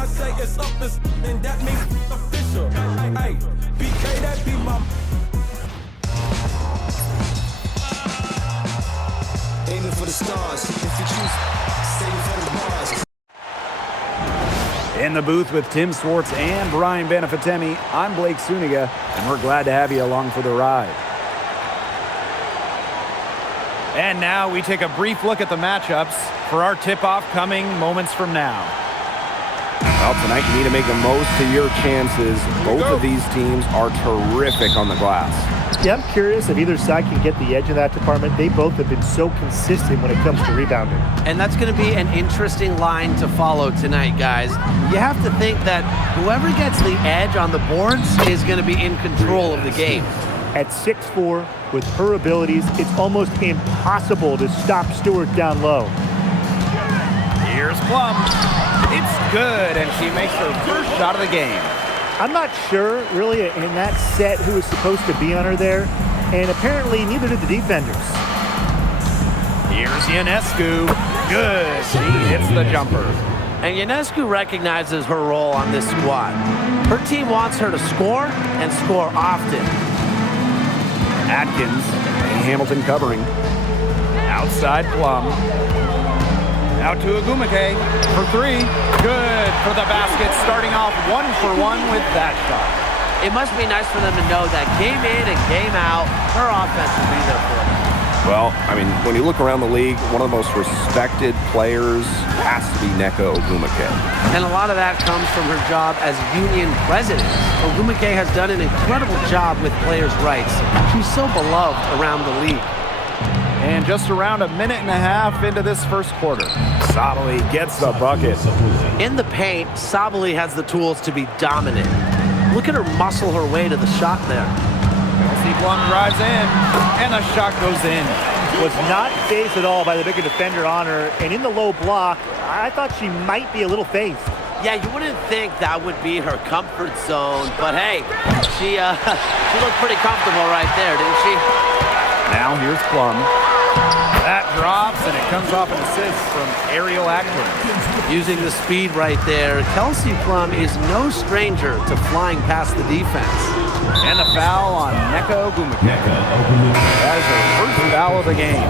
I say it's up, and that means official. Hey, BK, that be my. Aiming for the stars. If you choose, saving for the bars. In the booth with Tim Swartz and Brian Benefitemi, I'm Blake Suniga, and we're glad to have you along for the ride. And now we take a brief look at the matchups for our tip-off coming moments from now. Well, tonight you need to make the most of your chances. Both of these teams are terrific on the glass. Yeah, I'm curious if either side can get the edge in that department. They both have been so consistent when it comes to rebounding. And that's going to be an interesting line to follow tonight, guys. You have to think that whoever gets the edge on the boards is going to be in control of the game. At 6'4", with her abilities, it's almost impossible to stop Stewart down low. Here's Plum. It's good, and she makes her first shot of the game. I'm not sure, really, in that set who was supposed to be on her there, and apparently neither did the defenders. Here's Ionescu. Good. She hits the jumper. And Ionescu recognizes her role on this squad. Her team wants her to score and score often. Atkins and Hamilton covering. Outside Plum. Out to Agumake for three. Good for the basket, starting off 1-for-1 with that shot. It must be nice for them to know that game in and game out, her offense will be there for them. Well, I mean, when you look around the league, one of the most respected players has to be Nneka Ogwumike. And a lot of that comes from her job as union president. Ogwumike has done an incredible job with players' rights. She's so beloved around the league. And just around a minute and a half into this first quarter, Sabally gets the bucket. In the paint, Sabally has the tools to be dominant. Look at her muscle her way to the shot there. Kelsey Plum drives in, and the shot goes in. Was not fazed at all by the bigger defender on her, and in the low block, I thought she might be a little phased. Yeah, you wouldn't think that would be her comfort zone, but hey, she looked pretty comfortable right there, didn't she? Now here's Plum. That drops, and it comes off an assist from Ariel Atkins. Using the speed right there, Kelsey Plum is no stranger to flying past the defense. And the foul on Nneka Ogwumike. That is her first foul of the game.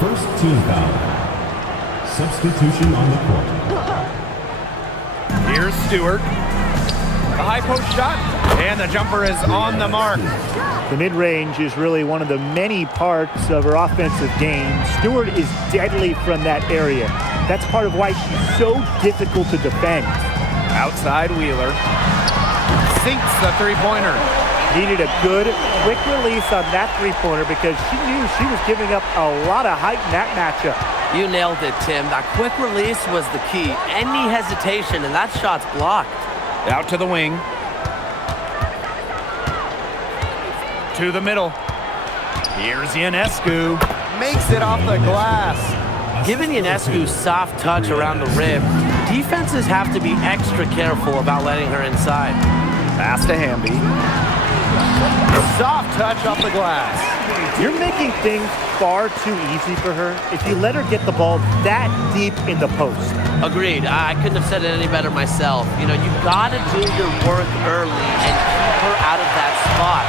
First team foul. Substitution on the court. Here's Stewart. The high post shot, and the jumper is on the mark. The mid-range is really one of the many parts of her offensive game. Stewart is deadly from that area. That's part of why she's so difficult to defend. Outside Wheeler. Sinks the three-pointer. Needed a good, quick release on that three-pointer because she knew she was giving up a lot of height in that matchup. You nailed it, Tim. That quick release was the key. Any hesitation, and that shot's blocked. Out to the wing. To the middle. Here's Ionescu. Makes it off the glass. Given Ionescu's soft touch around the rim, defenses have to be extra careful about letting her inside. Pass to Hamby. Soft touch off the glass. You're making things far too easy for her if you let her get the ball that deep in the post. Agreed. I couldn't have said it any better myself. You know, you've got to do your work early and keep her out of that spot.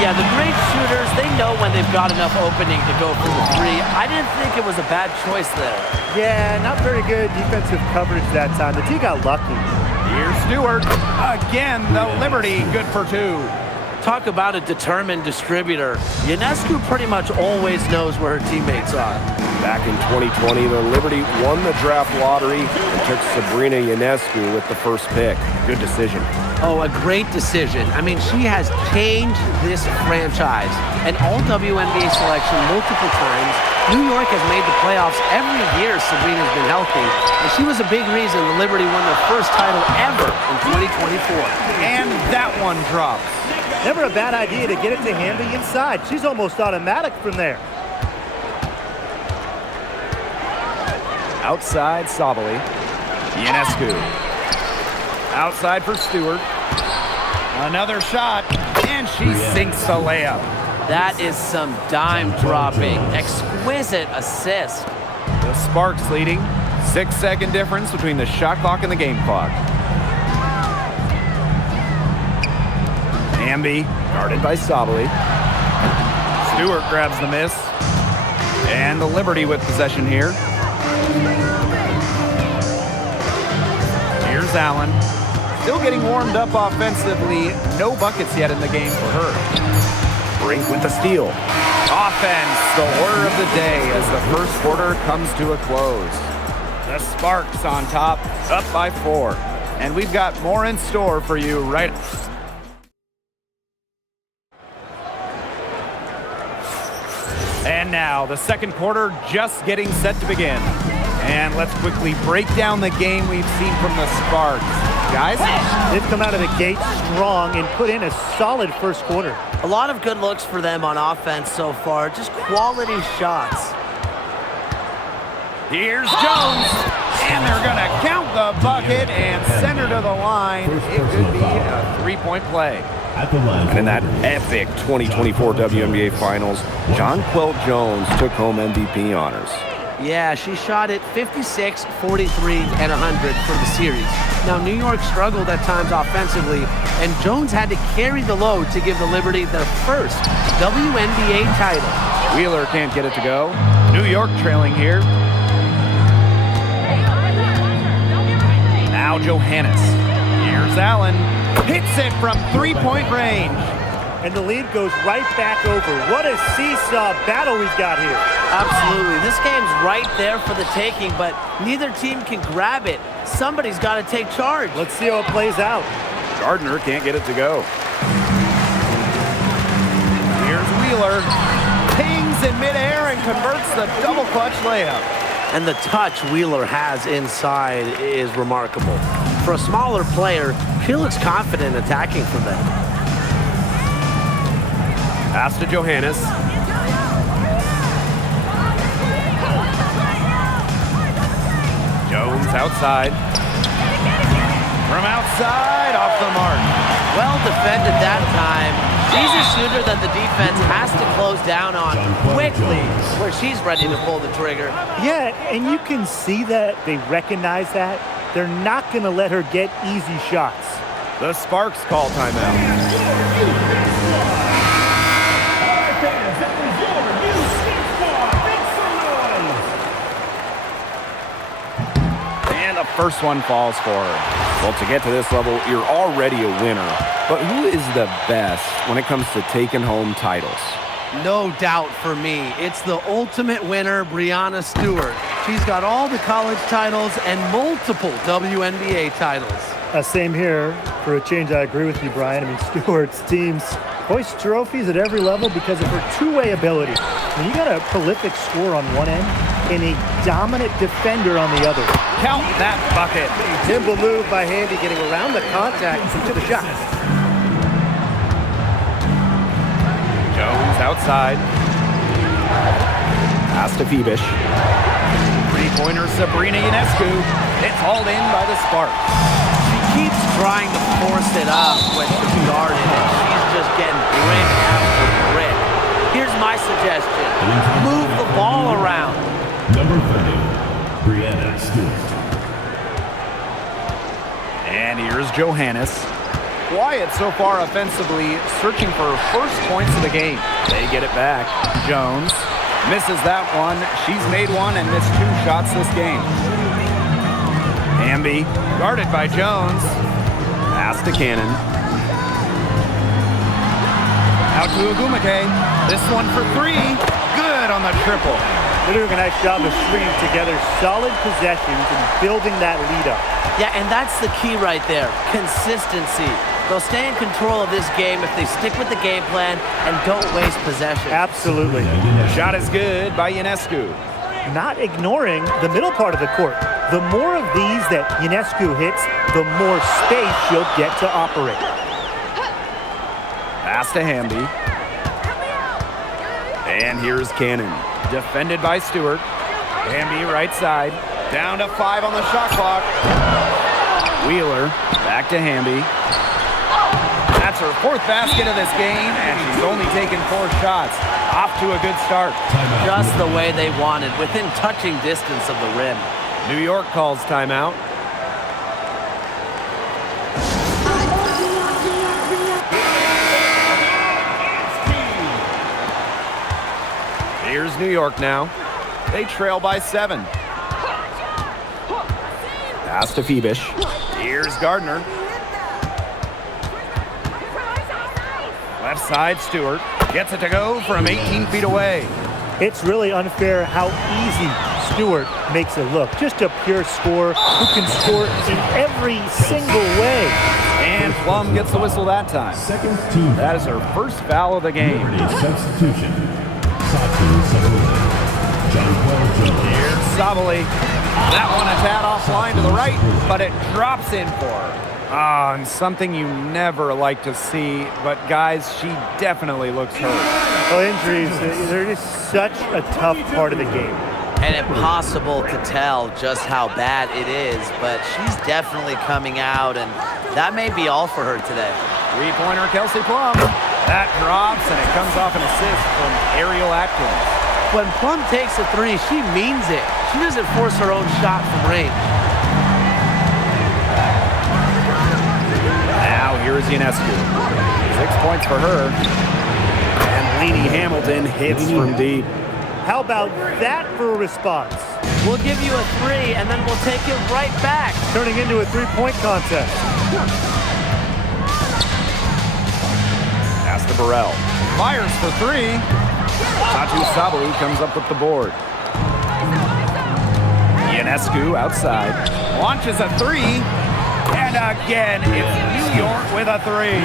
Yeah, the great shooters, they know when they've got enough opening to go for the three. I didn't think it was a bad choice there. Yeah, not very good defensive coverage that time. The team got lucky. Here's Stewart. Again, the Liberty, good for two. Talk about a determined distributor. Ionescu pretty much always knows where her teammates are. Back in 2020, the Liberty won the draft lottery and took Sabrina Ionescu with the first pick. Good decision. Oh, a great decision. I mean, she has changed this franchise. An all-WNBA selection multiple times. New York has made the playoffs every year Sabrina's been healthy. And she was a big reason the Liberty won their first title ever in 2024. And that one drops. Never a bad idea to get it to Hamby inside. She's almost automatic from there. Outside Sabally. Ionescu. Outside for Stewart. Another shot, and she sinks the layup. That is some dime dropping. Exquisite assist. The Sparks leading. 6-second difference between the shot clock and the game clock. Hamby, guarded by Sabali. Stewart grabs the miss. And the Liberty with possession here. Here's Allen. Still getting warmed up offensively. No buckets yet in the game for her. Brink with the steal. Offense, the order of the day as the first quarter comes to a close. The Sparks on top, up by 4. And we've got more in store for you right. And now the second quarter just getting set to begin. And let's quickly break down the game we've seen from the Sparks. Guys? They've come out of the gate strong and put in a solid first quarter. A lot of good looks for them on offense so far. Just quality shots. Here's Jones. And they're going to count the bucket and send her to the line. It could be a 3-point play. At the line. And in that epic 2024 WNBA Finals, Jonquel Jones took home MVP honors. Yeah, she shot it 56, 43, and 100 for the series. Now, New York struggled at times offensively, and Jones had to carry the load to give the Liberty their first WNBA title. Wheeler can't get it to go. New York trailing here. Now Johannes. Here's Allen. Hits it from 3-point range. And the lead goes right back over. What a seesaw battle we've got here. Absolutely. This game's right there for the taking, but neither team can grab it. Somebody's got to take charge. Let's see how it plays out. Gardner can't get it to go. Here's Wheeler. Pings in midair and converts the double clutch layup. And the touch Wheeler has inside is remarkable. For a smaller player, she looks confident attacking from there. Pass to Johannes. Jones outside. From outside, off the mark. Well defended that time. She's a shooter that the defense has to close down on quickly where she's ready to pull the trigger. Yeah, and you can see that they recognize that. They're not going to let her get easy shots. The Sparks call timeout. The first one falls for her. Well, to get to this level, you're already a winner. But who is the best when it comes to taking home titles? No doubt for me. It's the ultimate winner, Breanna Stewart. She's got all the college titles and multiple WNBA titles. Same here. For a change, I agree with you, Brian. I mean, Stewart's teams hoist trophies at every level because of her two-way ability. I mean, you got a prolific scorer on one end and a dominant defender on the other. Count that bucket. Nimble move by Handy, getting around the contact to the shot. Jones outside. Pass to Phoebish. Three-pointer Sabrina Ionescu. It's hauled in by the Sparks. She keeps trying to force it up when she's guarded, and she's just getting brick after brick. Here's my suggestion. Move the ball around. Number 30, Breanna Stewart. And here's Johannes. Quiet so far offensively, searching for her first points of the game. They get it back. Jones misses that one. She's made one and missed 2 shots this game. Hamby, guarded by Jones. Pass to Cannon. Out to Ogumake. This one for 3. Good on the triple. They're doing a nice job of stringing together solid possessions and building that lead up. Yeah, and that's the key right there, consistency. They'll stay in control of this game if they stick with the game plan and don't waste possession. Absolutely. Shot is good by Ionescu. Not ignoring the middle part of the court. The more of these that Ionescu hits, the more space she'll get to operate. Pass to Hamby. And here's Cannon. Defended by Stewart. Hamby right side. Down to 5 on the shot clock. Wheeler back to Hamby. That's her 4th basket of this game, and she's only taken 4 shots. Off to a good start. Just the way they wanted, within touching distance of the rim. New York calls timeout. Here's New York now. They trail by 7. Pass to Phoebish. Here's Gardner. Left side, Stewart. Gets it to go from 18 feet away. It's really unfair how easy Stewart makes it look. Just a pure scorer who can score in every single way. And Plum gets the whistle that time. Second team. That is her first foul of the game. Liberty substitution. Satu Sabuli. John Paul Jones. Here's Sabali. That one a tad offline to the right, but it drops in for her. Ah, and something you never like to see, but guys, she definitely looks hurt. Well, injuries, they're just such a tough part of the game. And impossible to tell just how bad it is, but she's definitely coming out, and that may be all for her today. Three-pointer, Kelsey Plum. That drops, and it comes off an assist from Ariel Atkins. When Plum takes a three, she means it. She doesn't force her own shot from range. Now here's Ionescu. 6 points for her. And Lainey Hamilton hits from deep. How about that for a response? We'll give you a three, and then we'll take it right back. Turning into a three-point contest. Pass to Burrell. Fires for 3. Satu Sabali comes up with the board. Ionescu outside. Launches a 3. And again, it's New York with a 3.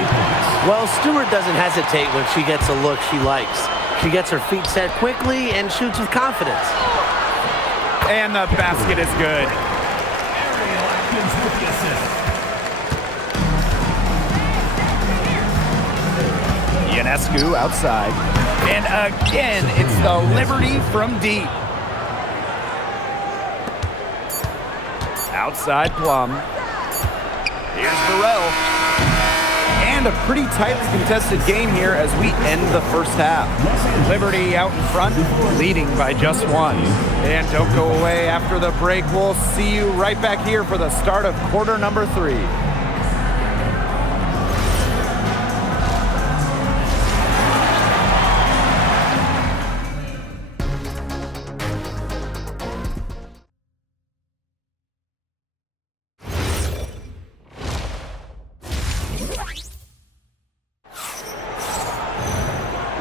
Well, Stewart doesn't hesitate when she gets a look she likes. She gets her feet set quickly and shoots with confidence. And the basket is good. Ionescu outside. And again, it's the Liberty from deep. Outside Plum. Here's Burrell. And a pretty tightly contested game here as we end the first half. Liberty out in front, leading by just 1. And don't go away after the break. We'll see you right back here for the start of quarter number 3.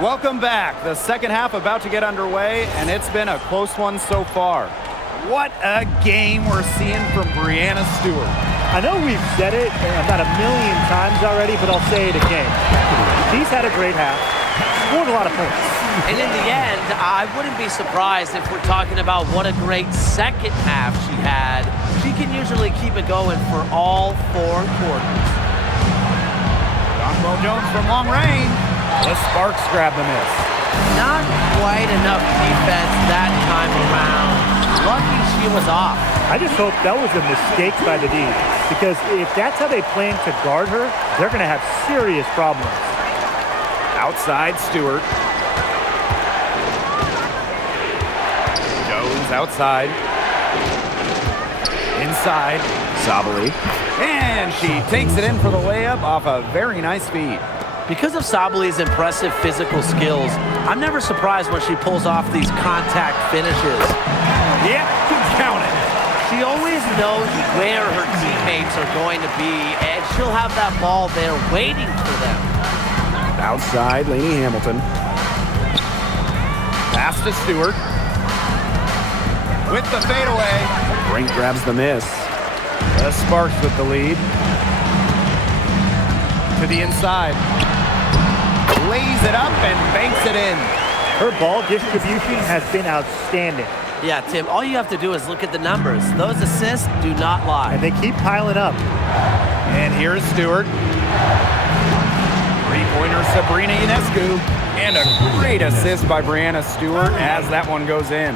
Welcome back. The second half about to get underway, and it's been a close one so far. What a game we're seeing from Breanna Stewart. I know we've said it about a million times already, but I'll say it again. She's had a great half, scored a lot of points. And in the end, I wouldn't be surprised if we're talking about what a great second half she had. She can usually keep it going for all 4 quarters. Jonquel Jones from long range. The Sparks grab the miss. Not quite enough defense that time around. Lucky she was off. I just hope that was a mistake by the D, because if that's how they plan to guard her, they're going to have serious problems. Outside Stewart. Jones outside. Inside. Sabali. And she takes it in for the layup off a very nice feed. Because of Sabali's impressive physical skills, I'm never surprised when she pulls off these contact finishes. Yep, count it. She always knows where her teammates are going to be, and she'll have that ball there waiting for them. Outside, Lainey Hamilton. Pass to Stewart. With the fadeaway. Brink grabs the miss. The Sparks with the lead. To the inside. Lays it up and banks it in. Her ball distribution has been outstanding. Yeah, Tim, all you have to do is look at the numbers. Those assists do not lie. And they keep piling up. And here's Stewart. Three-pointer Sabrina Ionescu. And a great assist by Breanna Stewart as that one goes in.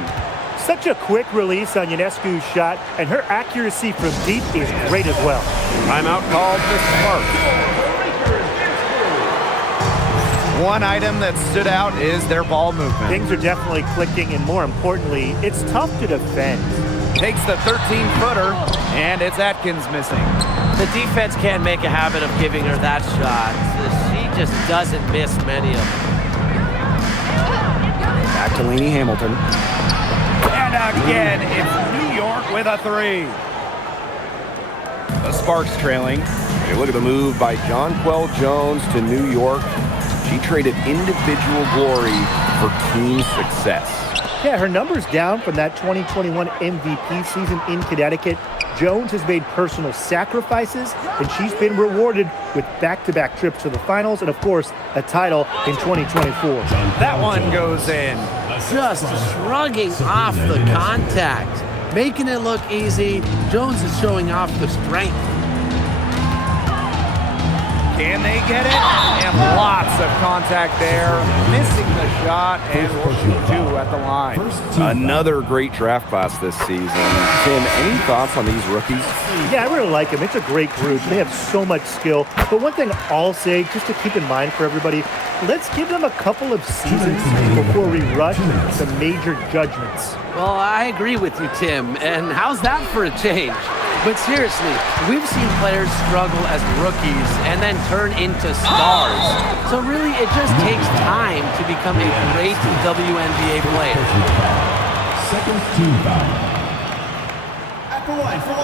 Such a quick release on Ionescu's shot, and her accuracy from deep is great as well. Timeout called the Sparks. One item that stood out is their ball movement. Things are definitely clicking, and more importantly, it's tough to defend. Takes the 13-footer, and it's Atkins missing. The defense can't make a habit of giving her that shot. She just doesn't miss many of them. Back to Laney Hamilton. And again, it's New York with a three. The Sparks trailing. Hey, look at the move by Jonquel Jones to New York. She traded individual glory for team success. Yeah, her numbers down from that 2021 MVP season in Connecticut. Jones has made personal sacrifices, and she's been rewarded with back-to-back trips to the finals and, of course, a title in 2024. That one goes in. Just shrugging off the contact, making it look easy. Jones is showing off the strength. Can they get it? And lots of contact there. Missing the shot, and will shoot two at the line. Another great draft class this season. Tim, any thoughts on these rookies? Yeah, I really like them. It's a great group. They have so much skill. But one thing I'll say, just to keep in mind for everybody, let's give them a couple of seasons before we rush to major judgments. Well, I agree with you, Tim. And how's that for a change? But seriously, we've seen players struggle as rookies and then turn into stars. So really, it just takes time to become a great WNBA player. Second team foul.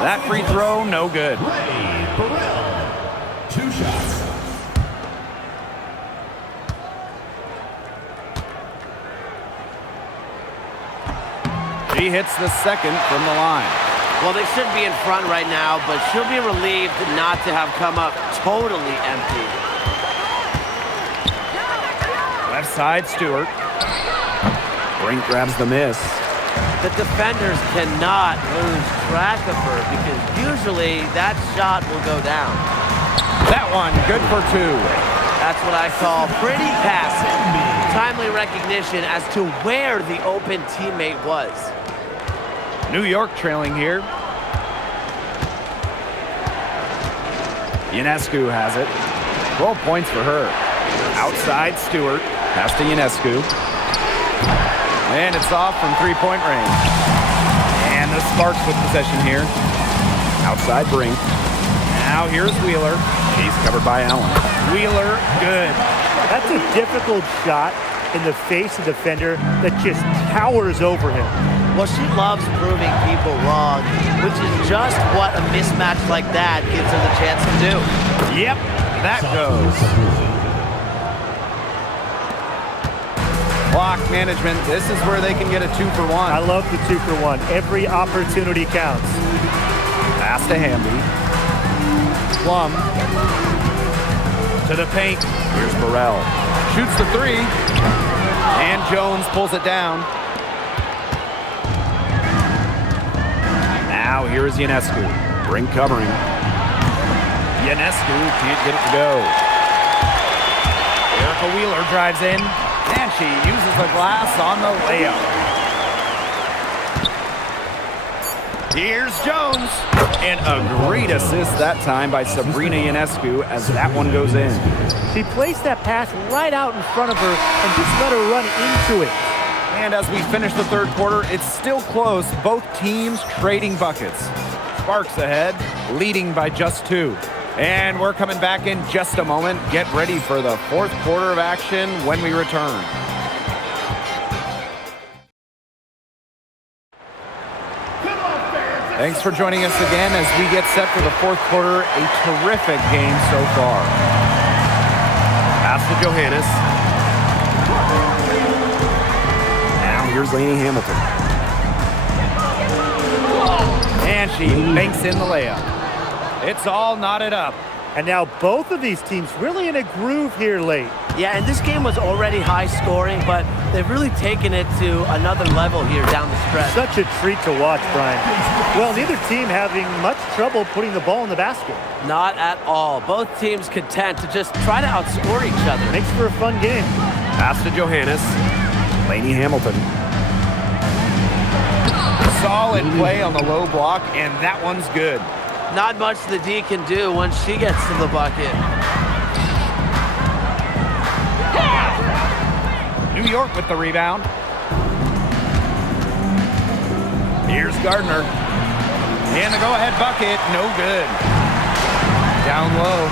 That free throw, no good. Ray Burrell. 2 shots. She hits the second from the line. Well, they should be in front right now, but she'll be relieved not to have come up totally empty. Left side, Stewart. Brink grabs the miss. The defenders cannot lose track of her because usually that shot will go down. That one, good for two. That's what I call pretty passive. Timely recognition as to where the open teammate was. New York trailing here. Ionescu has it. 12 points for her. Outside, Stewart. Pass to Ionescu. And it's off from three-point range. And the Sparks with possession here. Outside, Brink. Now here's Wheeler. She's covered by Allen. Wheeler, good. That's a difficult shot in the face of the defender that just towers over him. Well, she loves proving people wrong, which is just what a mismatch like that gives her the chance to do. Yep, that goes. Clock management. This is where they can get a 2-for-1. I love the 2-for-1. Every opportunity counts. Pass to Hamby. Plum. To the paint. Here's Burrell. Shoots the three. And Jones pulls it down. Now here's Ionescu. Brink covering. Ionescu can't get it to go. Erica Wheeler drives in. And she uses the glass on the layup. Here's Jones. And a great assist that time by Sabrina Ionescu as that one goes in. She placed that pass right out in front of her and just let her run into it. And as we finish the third quarter, it's still close. Both teams trading buckets. Sparks ahead, leading by just 2. And we're coming back in just a moment. Get ready for the fourth quarter of action when we return. Thanks for joining us again as we get set for the fourth quarter. A terrific game so far. Pass to Johannes. Now here's Laney Hamilton. And she banks in the layup. It's all knotted up. And now both of these teams really in a groove here late. Yeah, and this game was already high scoring, but they've really taken it to another level here down the stretch. Such a treat to watch, Brian. Well, neither team having much trouble putting the ball in the basket. Not at all. Both teams content to just try to outscore each other. Makes for a fun game. Pass to Johannes. Laney Hamilton. Solid play on the low block, and that one's good. Not much the D can do once she gets to the bucket. New York with the rebound. Here's Gardner. And the go-ahead bucket, no good. Down low.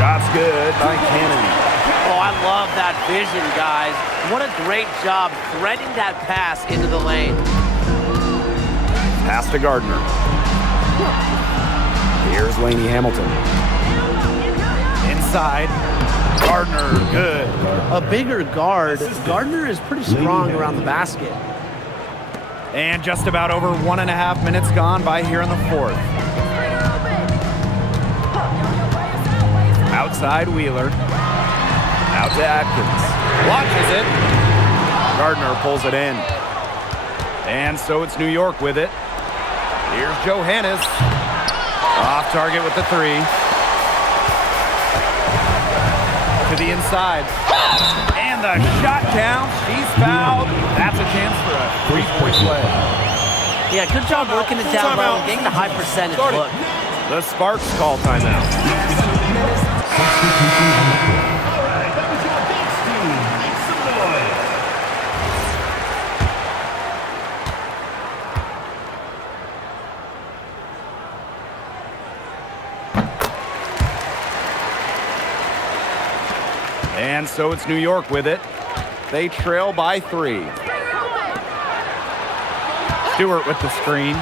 Shot's good by Cannon. Oh, I love that vision, guys. What a great job threading that pass into the lane. Pass to Gardner. Here's Laney Hamilton. Inside. Gardner, good. A bigger guard. Gardner is pretty strong around the basket. And just about over 1.5 minutes gone by here in the fourth. Outside Wheeler. Out to Atkins. Launches it. Gardner pulls it in. And so it's New York with it. Here's Johannes. Off target with the three. To the inside. And the shot counts. She's fouled. That's a chance for a three-point play. Yeah, good job working it down low and getting the high percentage look. The Sparks call timeout. And so it's New York with it. They trail by 3. Stewart with the screen.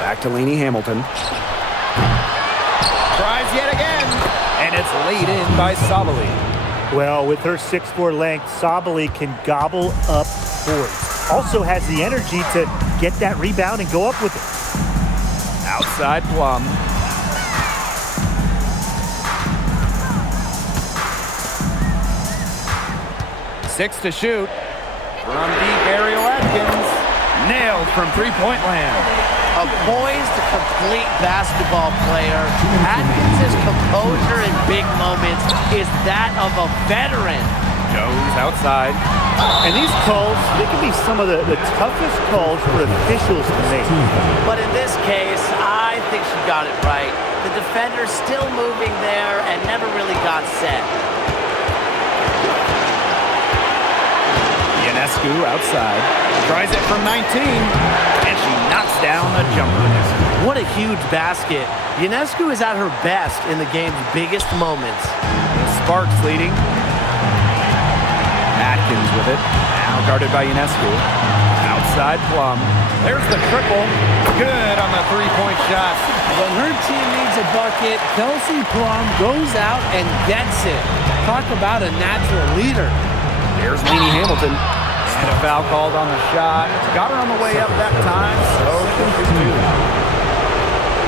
Back to Laney Hamilton. Tries yet again. And it's laid in by Sabali. Well, with her 6'4" length, Sabali can gobble up boards. Also has the energy to get that rebound and go up with it. Outside Plum. Six to shoot. From deep, Ariel Atkins. Nailed from three-point land. A poised, complete basketball player. Atkins' composure in big moments is that of a veteran. Jones outside. And these calls, they can be some of the toughest calls for officials to make. But in this case, I think she got it right. The defender's still moving there and never really got set. Ionescu outside. Tries it from 19. And she knocks down the jumper. What a huge basket. Ionescu is at her best in the game's biggest moments. Sparks leading. Atkins with it. Now guarded by Ionescu. Outside Plum. There's the triple. Good on the three-point shot. When her team needs a bucket, Kelsey Plum goes out and gets it. Talk about a natural leader. Here's Laney Hamilton. And a foul called on the shot. Got her on the way up that time, so she'll shoot two.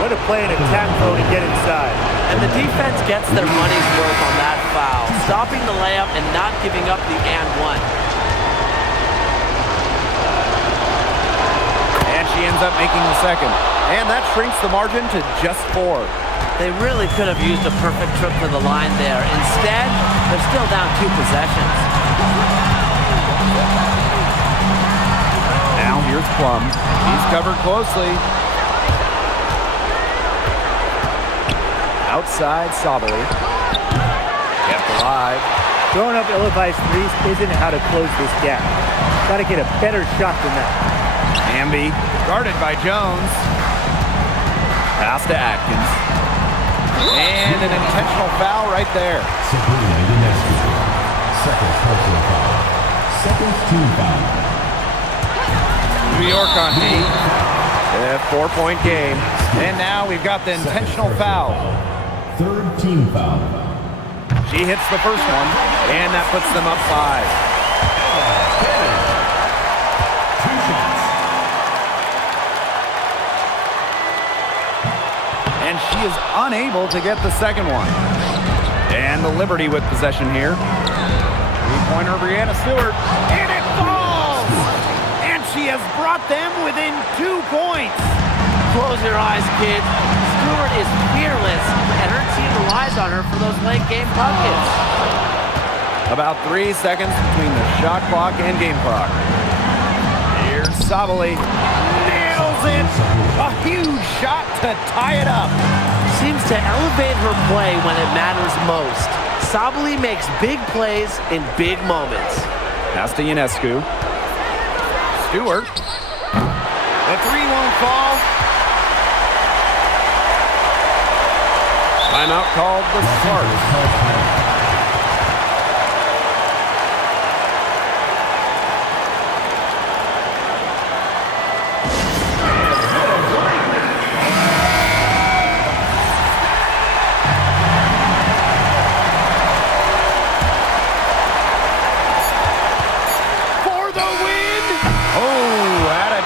Way to play an attack mode and get inside. And the defense gets their money's worth on that foul, stopping the layup and not giving up the and one. And she ends up making the second. And that shrinks the margin to just 4. They really could have used a perfect trip to the line there. Instead, they're still down 2 possessions. Now here's Plum. He's covered closely. Outside Sabali. Kept alive. Throwing up ill-advised threes isn't how to close this gap. Got to get a better shot than that. Amby guarded by Jones. Pass to Atkins. And an intentional foul right there. Sabrina Ionescu. Second personal foul. Second team foul. New York on D. A 4-point game. And now we've got the intentional foul. Third team foul. She hits the first one, and that puts them up 5. And she is unable to get the second one. And the Liberty with possession here. Three-pointer, Brianna Stewart. And it falls! And she has brought them within 2 points. Close your eyes, kids. Stewart is fearless, and her team relies on her for those late-game buckets. About 3 seconds between the shot clock and game clock. Here's Sabali. Nails it! A huge shot to tie it up. Seems to elevate her play when it matters most. Sabali makes big plays in big moments. Pass to Ionescu. Stewart. The three won't fall. Timeout called the Sparks.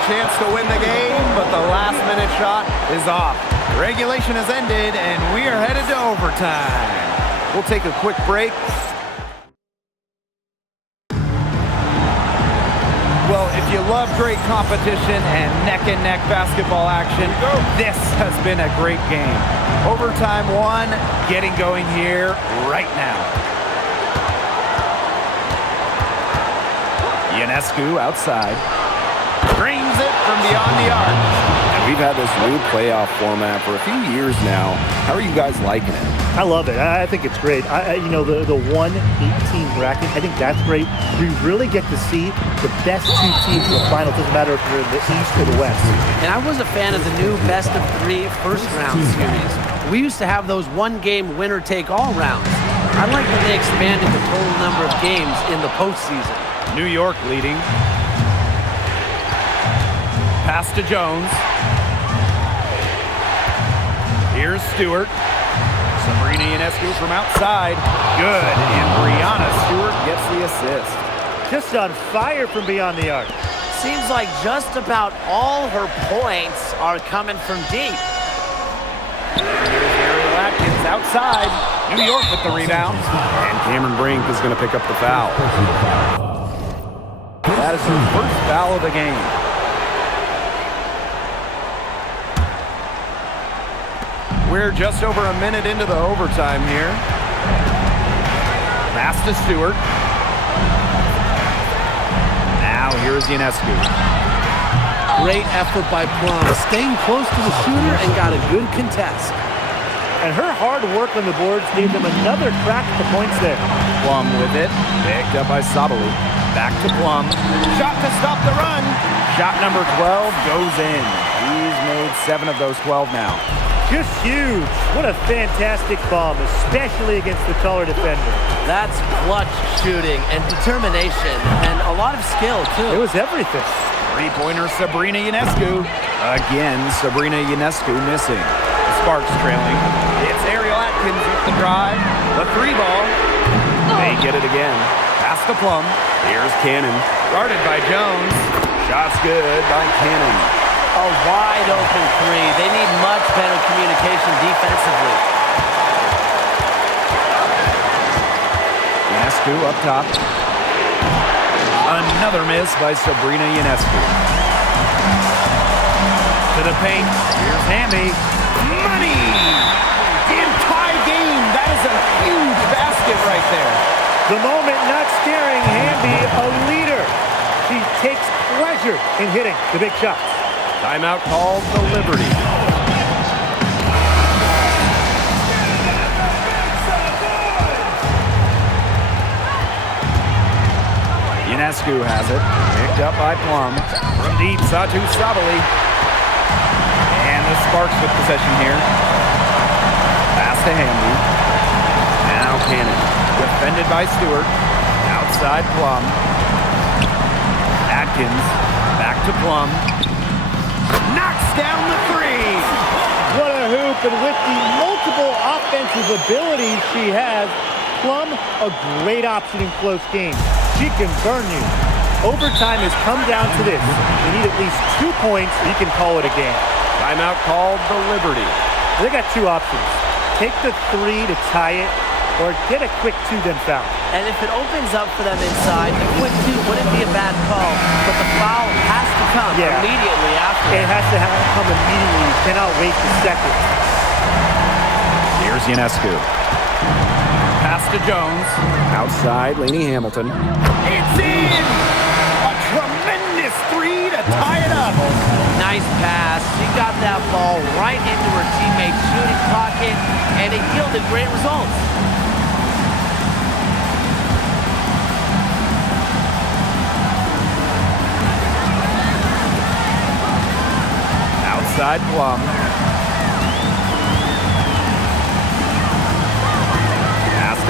Chance to win the game, but the last-minute shot is off. Regulation has ended, and we are headed to overtime. We'll take a quick break. Well, if you love great competition and neck-and-neck basketball action, this has been a great game. Overtime one, getting going here right now. Ionescu outside. Drains it from beyond the arc. And we've had this new playoff format for a few years now. How are you guys liking it? I love it. I think it's great. The 1-18 bracket, I think that's great. We really get to see the best two teams in the final. It doesn't matter if you're in the East or the West. And I was a fan of the new best-of-3 first-round series. We used to have those one-game winner-take-all rounds. I like that they expanded the total number of games in the postseason. New York leading. Pass to Jones. Here's Stewart. Sabrina Ionescu from outside. Good. And Brianna Stewart gets the assist. Just on fire from beyond the arc. Seems like just about all her points are coming from deep. Here's Ariel Atkins outside. New York with the rebound. And Cameron Brink is going to pick up the foul. That is her first foul of the game. We're just over a minute into the overtime here. Pass to Stewart. Now here's Ionescu. Great effort by Plum, staying close to the shooter and got a good contest. And her hard work on the boards gave them another crack at the points there. Plum with it. Picked up by Sabali. Back to Plum. Shot to stop the run. Shot number 12 goes in. He's made 7 of those 12 now. Just huge. What a fantastic bomb, especially against the taller defender. That's clutch shooting and determination and a lot of skill, too. It was everything. Three-pointer Sabrina Ionescu. Again, Sabrina Ionescu missing. The Sparks trailing. It's Ariel Atkins with the drive. The 3-ball. They get it again. Pass to Plum. Here's Cannon. Guarded by Jones. Shot's good by Cannon. A wide open 3. They need much better communication defensively. Ionescu up top. Another miss by Sabrina Ionescu. To the paint. Here's Hamby. Money! In tie game. That is a huge basket right there. The moment not scaring Hamby, a leader. She takes pleasure in hitting the big shots. Timeout called the Liberty. Ionescu has it. Picked up by Plum. From deep, Satu Sabali. And the Sparks with possession here. Pass to Hamby. Now Cannon. Defended by Stewart. Outside Plum. Atkins. Back to Plum. Knocks down the 3. What a hoop, and with the multiple offensive abilities she has, Plum, a great option in close games. She can burn you. Overtime has come down to this. You need at least 2 points, or you can call it a game. Timeout called the Liberty. They got 2 options. Take the 3 to tie it, or get a quick 2 then foul. And if it opens up for them inside, a quick 2 wouldn't be a bad call, but the foul has to come immediately after. It has to come immediately. You cannot wait a second. Here's Ionescu. Pass to Jones. Outside, Lainey Hamilton. It's in! A tremendous 3 to tie it up. Nice pass. She got that ball right into her teammate's shooting pocket, and it yielded great results. Outside Plum.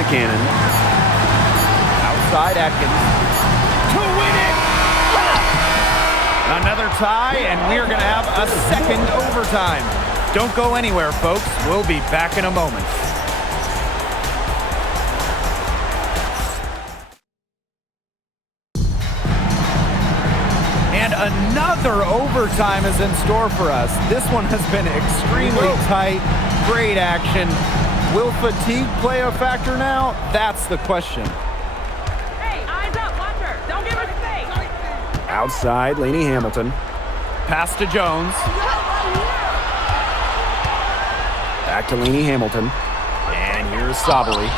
Buchanan. Outside Atkins. To win it! Another tie, and we're going to have a second overtime. Don't go anywhere, folks. We'll be back in a moment. And another overtime is in store for us. This one has been extremely tight. Great action. Will fatigue play a factor now? That's the question. Hey, eyes up, watch her. Don't give her space. Outside, Lainey Hamilton. Pass to Jones. Back to Lainey Hamilton. And here's Sabali.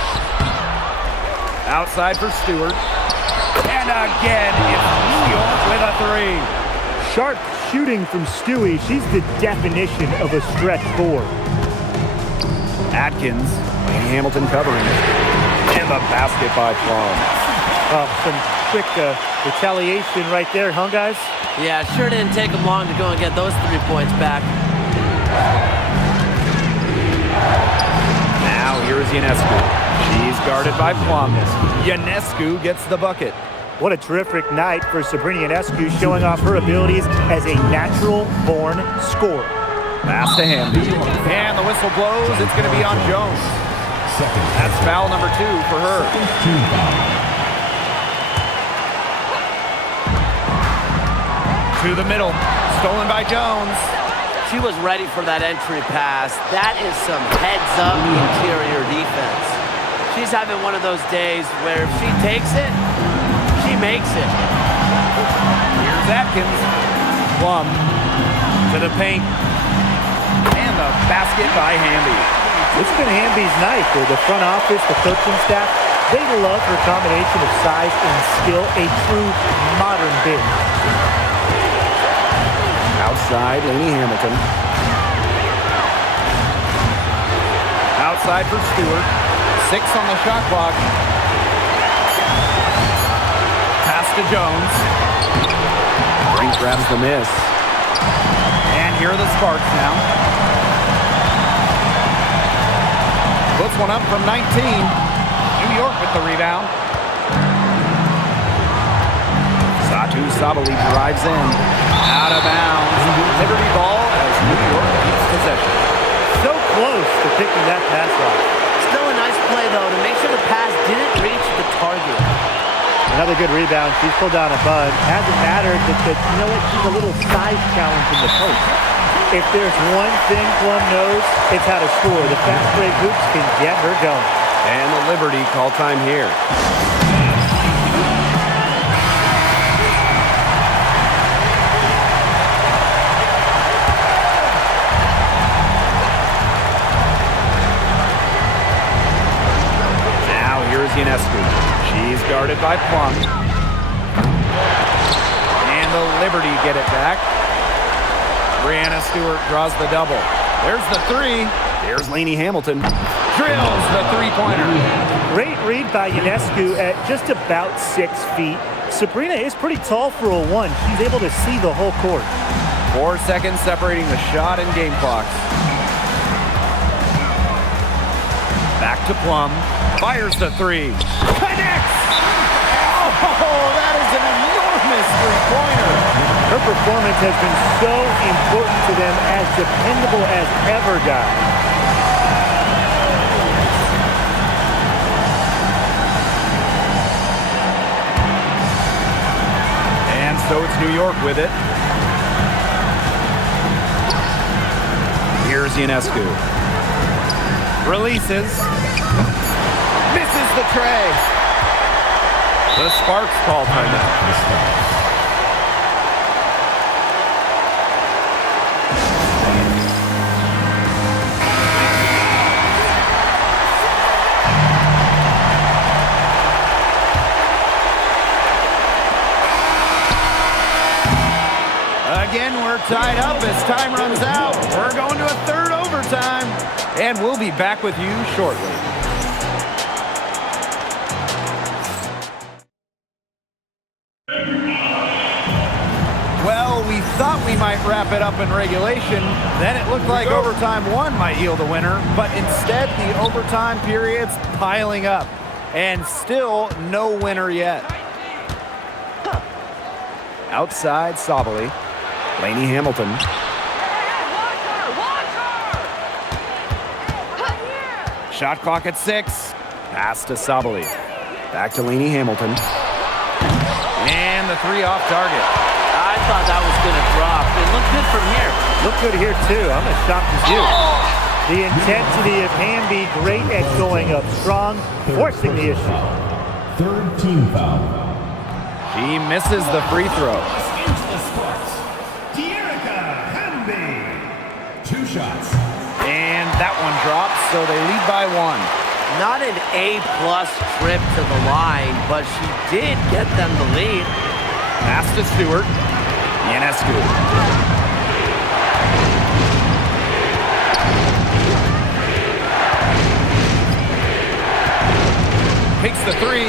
Outside for Stewart. And again, it's New York with a three. Sharp shooting from Stewie. She's the definition of a stretch four. Atkins, Lainey Hamilton covering. And the basket by Plum. Some quick retaliation right there, huh, guys? Yeah, sure didn't take them long to go and get those 3 points back. Now here's Ionescu. She's guarded by Plum. Ionescu gets the bucket. What a terrific night for Sabrina Ionescu, showing off her abilities as a natural-born scorer. Pass to Hamby. And the whistle blows. It's going to be on Jones. That's foul number 2 for her. To the middle. Stolen by Jones. She was ready for that entry pass. That is some heads-up interior defense. She's having one of those days where if she takes it, she makes it. Here's Atkins. Plum to the paint. And the basket by Hamby. It's been Hamby's night. The front office, the coaching staff, they love her combination of size and skill, a true modern big. Outside, Lainey Hamilton. Outside for Stewart. 6 on the shot clock. Pass to Jones. Brink grabs the miss. And here are the Sparks now. Puts one up from 19. New York with the rebound. Satu Sabali drives in. Out of bounds. Liberty ball as New York keeps possession. So close to picking that pass off. Still a nice play, though, to make sure the pass didn't reach the target. Another good rebound. She's pulled down a bud. Hasn't mattered that you know what? She's a little size challenge in the post. If there's one thing Plum knows, it's how to score. The fast break hoops can get her going. And the Liberty call time here. Now here's Ionescu. She's guarded by Plum. And the Liberty get it back. Brianna Stewart draws the double. There's the three. Here's Lainey Hamilton. Drills the three-pointer. Great read by Ionescu at just about 6 feet. Sabrina is pretty tall for a 1. She's able to see the whole court. 4 seconds separating the shot and game clocks. Back to Plum. Fires the three. Connects! Oh, that is an enormous three-pointer. Her performance has been so important to them, as dependable as ever, guys. And so it's New York with it. Here's Ionescu. Releases. Misses the tray. The Sparks call timeout. Again, we're tied up as time runs out. We're going to a third overtime, and we'll be back with you shortly. Well, we thought we might wrap it up in regulation. Then it looked like overtime 1 might yield a winner, but instead the overtime period's piling up. And still no winner yet. Outside Sabali. Laney Hamilton. Shot clock at 6. Pass to Sabali. Back to Laney Hamilton. And the 3 off target. I thought that was going to drop. It looked good from here. Looked good here, too. I'm as shocked as you. The intensity of Hamby, great at going up strong, forcing the issue. Third team foul. She misses the free throw. Hamby. 2 shots. And that one drops, so they lead by 1. Not an A-plus trip to the line, but she did get them the lead. Pass to Stewart. Ionescu. Takes the 3.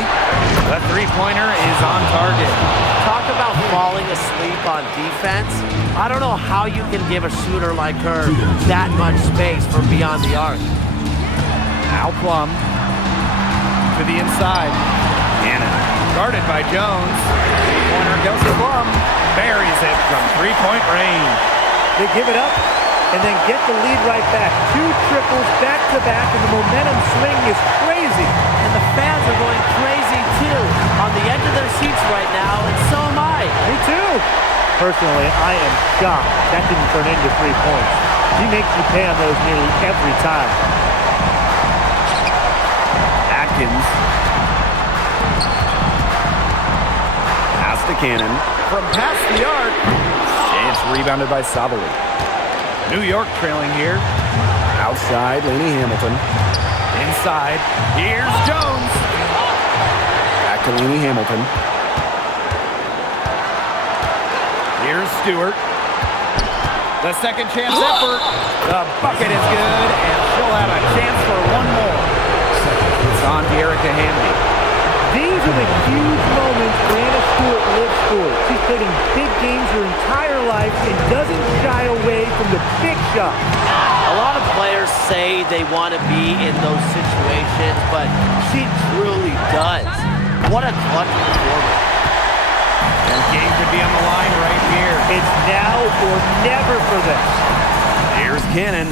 The three-pointer is on target. Talk about falling asleep on defense. I don't know how you can give a shooter like her that much space from beyond the arc. Now Plum to the inside. Cannon guarded by Jones. Three-pointer goes to Plum. Buries it from three-point range. They give it up and then get the lead right back. 2 triples back-to-back, and the momentum swing is crazy. And the fans are going crazy, too. On the edge of their seats right now, and so am I. Me too. Personally, I am shocked that didn't turn into 3 points. He makes you pay on those nearly every time. Atkins. Pass to Cannon. From past the arc. It's rebounded by Sabali. New York trailing here. Outside, Laney Hamilton. Inside, here's Jones. Back to Laney Hamilton. Here's Stewart. The second chance effort. The bucket is good, and she'll have a chance for one more. It's on to Erica Hamby. These are the huge moments Brianna Stewart lives for. She's played in big games her entire life and doesn't shy away from the big shot. A lot of players say they want to be in those situations, but she truly does. What a clutch performance. And game could be on the line right here. It's now or never for them. Here's Cannon.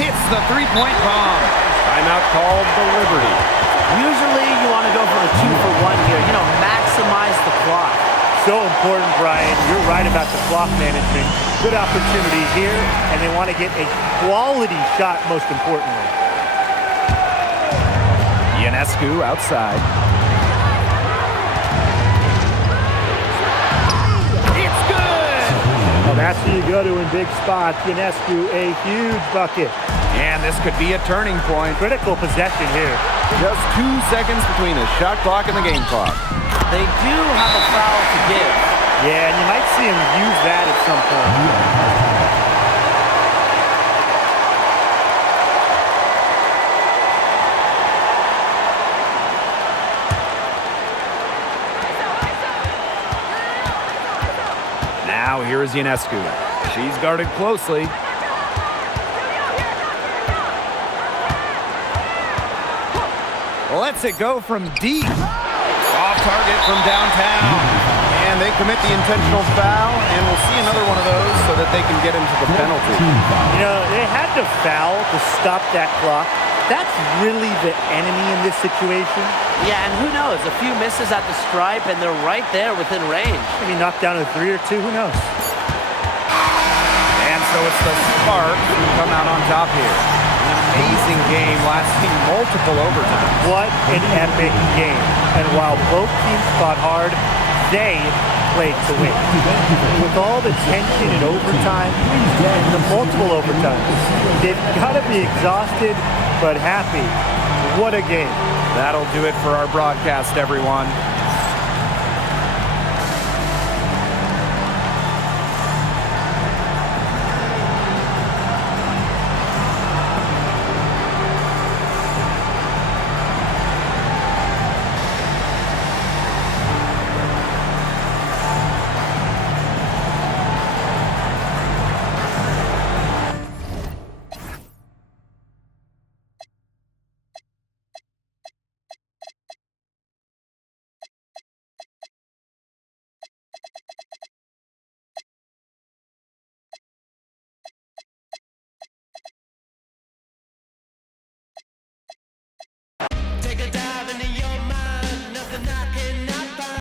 Hits the three-point bomb. Timeout called the Liberty. Usually you want to go for a 2-for-1 here. You know, maximize the clock. So important, Brian. You're right about the clock management. Good opportunity here, and they want to get a quality shot, most importantly. Ionescu outside. It's good! Well, that's who you go to in big spots. Ionescu, a huge bucket. And this could be a turning point. Critical possession here. Just 2 seconds between the shot clock and the game clock. They do have a foul to give. Yeah, and you might see him use that at some point. Now here is Ionescu. She's guarded closely. Lets it go from deep. Off target from downtown. And they commit the intentional foul, and we'll see another one of those so that they can get into the penalty. You know, they had to foul to stop that clock. That's really the enemy in this situation. Yeah, and who knows? A few misses at the stripe, and they're right there within range. Maybe knocked down a 3 or 2, who knows? And so it's the Sparks who come out on top here. An amazing game lasting multiple overtimes. What an epic game. And while both teams fought hard, they played to win. With all the tension in overtime and the multiple overtimes, they've got to be exhausted but happy. What a game. That'll do it for our broadcast, everyone.